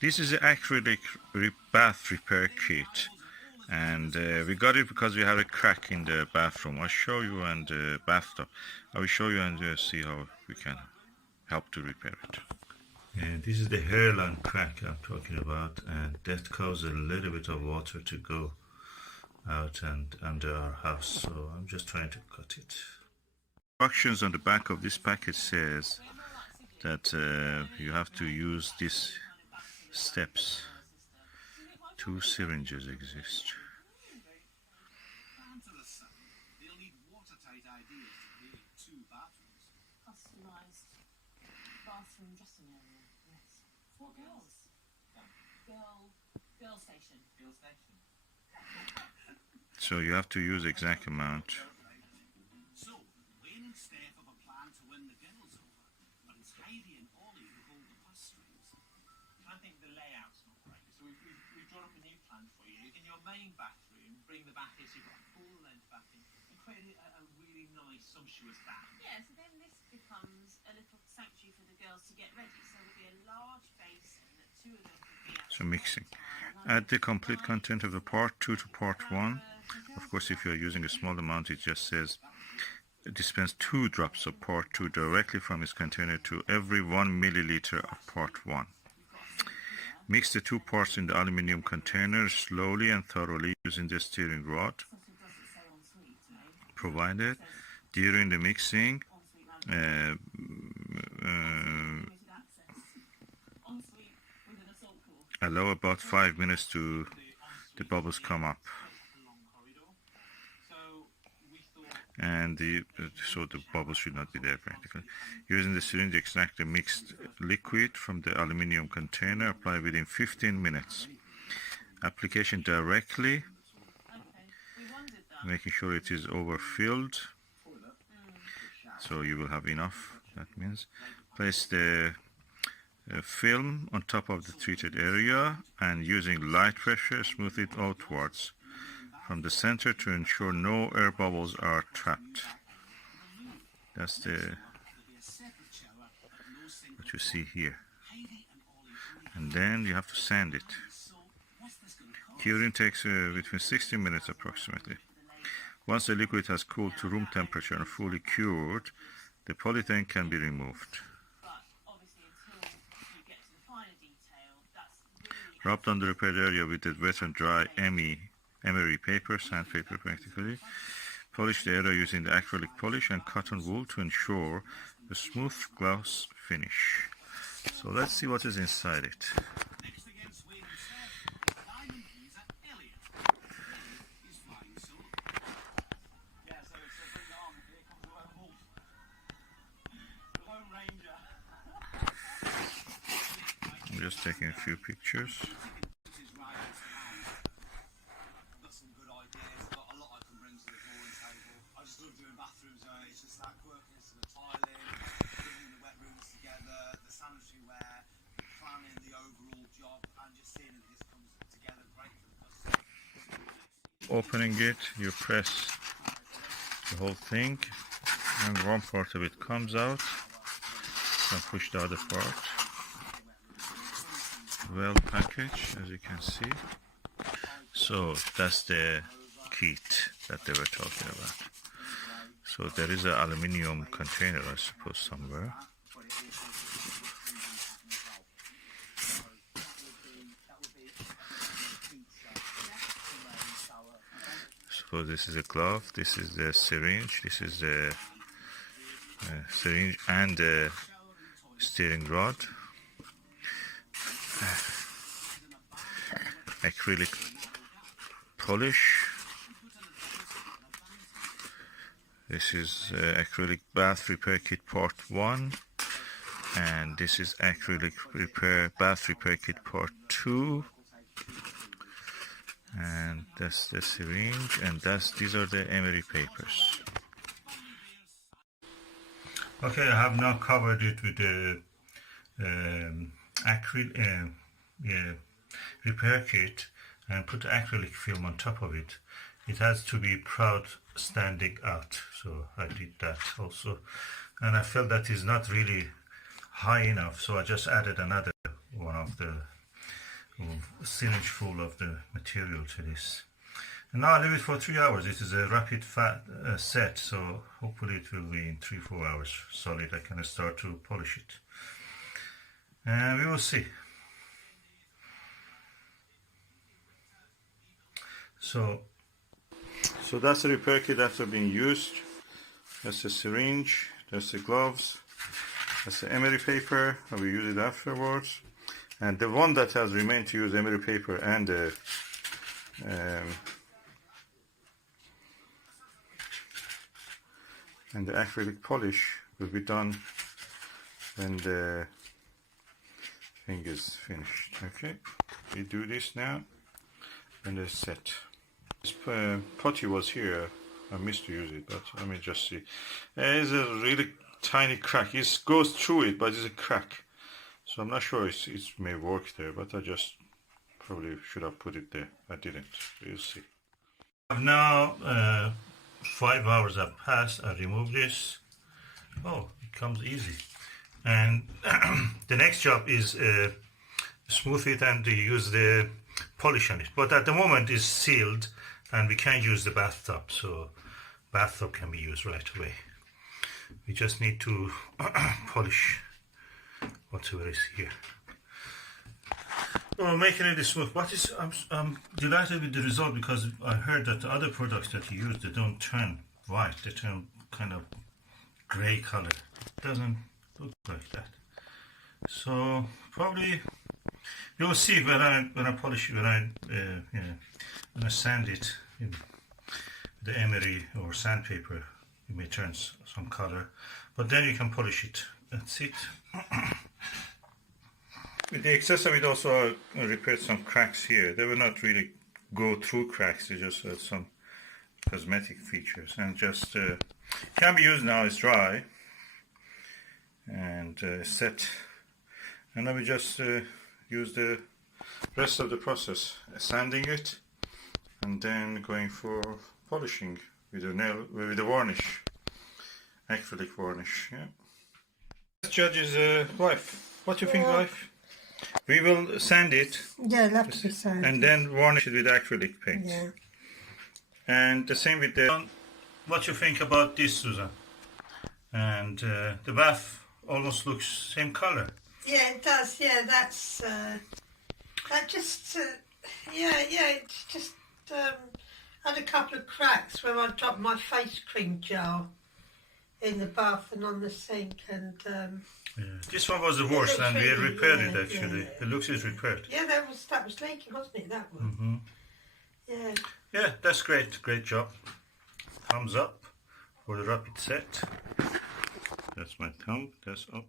This is the acrylic bath repair kit, and we got it because we have a crack in the bathroom. I'll show you and the bathtub. I will show you and see how we can help to repair it. And this is the hairline crack I'm talking about, and that causes a little bit of water to go out and under our house, so I'm just trying to cut it. Instructions on the back of this package says that you have to use these steps. 2 syringes exist. Bathroom dressing area, yes. For girls. Girl station. Girl station. So you have to use exact amount. So, Wayne and Steph have a plan to win the girls over, but it's Heidi and Ollie who hold the purse strings. I think the layout's not great, so we've drawn up a new plan for you. In your main bathroom, bring the bath in, so you've got a full-length bath in, and create a really nice, sumptuous bath. Yeah, so then this becomes a little sanctuary for the girls to get ready. So there'll be a large basin that 2 of them could be at. So mixing. Add the complete content of the part 2 to part 1. Of course, if you are using a small amount, it just says dispense 2 drops of part 2 directly from its container to every 1 milliliter of part 1. Mix the 2 parts in the aluminum container slowly and thoroughly using the stirring rod provided. During the mixing, allow about 5 minutes to the bubbles come up, and so the bubbles should not be there practically. Using the syringe, extract the mixed liquid from the aluminum container. Apply within 15 minutes. Application directly, making sure it is overfilled, so you will have enough. That means place the film on top of the treated area and using light pressure smooth it outwards from the center to ensure no air bubbles are trapped. That's what you see here. And then you have to sand it. Curing takes between 60 minutes approximately. Once the liquid has cooled to room temperature and fully cured, the polythene can be removed. Rubbed on the repaired area with the wet and dry emery paper, sandpaper practically. Polish the area using the acrylic polish and cotton wool to ensure a smooth gloss finish. So let's see what is inside it. I'm just taking a few pictures. Opening it, you press the whole thing, and one part of it comes out, and push the other part. Well packaged, as you can see. So that's the kit that they were talking about. So there is an aluminium container, I suppose, somewhere. So this is a glove, this is the syringe, this is the syringe and the steering rod. Acrylic polish. This is acrylic bath repair kit part 1, and this is acrylic bath repair kit part 2, and that's the syringe, and these are the emery papers. Okay, I have now covered it with the acrylic repair kit and put acrylic film on top of it. It has to be proud standing out, so I did that also, and I felt that is not really high enough, so I just added another one of the a syringe full of the material to this. And now I leave it for 3 hours. This is a rapid fat set, so hopefully it will be in 3-4 hours solid. I can start to polish it, and we will see. So that's the repair kit after being used. That's the syringe, that's the gloves, that's the emery paper, and we use it afterwards. And the one that has remained to use emery paper and the acrylic polish will be done when the thing is finished. Okay, we do this now and it's set. This putty was here. I missed to use it, but let me just see. There's a really tiny crack. It goes through it, but it's a crack. So I'm not sure it may work there, but I just probably should have put it there. I didn't. We'll see. Now 5 hours have passed. I remove this. Oh, it comes easy. And the next job is smooth it and use the polish on it. But at the moment it's sealed and we can't use the bathtub, so bathtub can be used right away. We just need to polish whatever is here. Well, making it smooth. I'm delighted with the result, because I heard that the other products that you use, they don't turn white, they turn kind of gray color. It doesn't look like that. So probably you'll see when I polish it, when I sand it in the emery or sandpaper, it may turn some color, but then you can polish it. That's it. With the accessory, it also repaired some cracks here. They will not really go through cracks, they just had some cosmetic features, and just can be used now. It's dry and set, and now we just use the rest of the process, sanding it and then going for polishing with the varnish, acrylic varnish. Yeah. Let's judge his wife. What do you think, wife? We will sand it. Yeah, it'll have to be sanded. And then varnish it with acrylic paint. Yeah. And the same with the... What you think about this, Susan? And the bath almost looks same color. Yeah, it does. Yeah, that's that just it's just had a couple of cracks where I dropped my face cream jar in the bath and on the sink, and yeah. This one was the worst, and we repaired it actually. It looks it's repaired. Yeah, that was leaking, wasn't it? That one. Yeah. Yeah, that's great. Great job. Thumbs up for the rapid set. That's my thumb. That's up.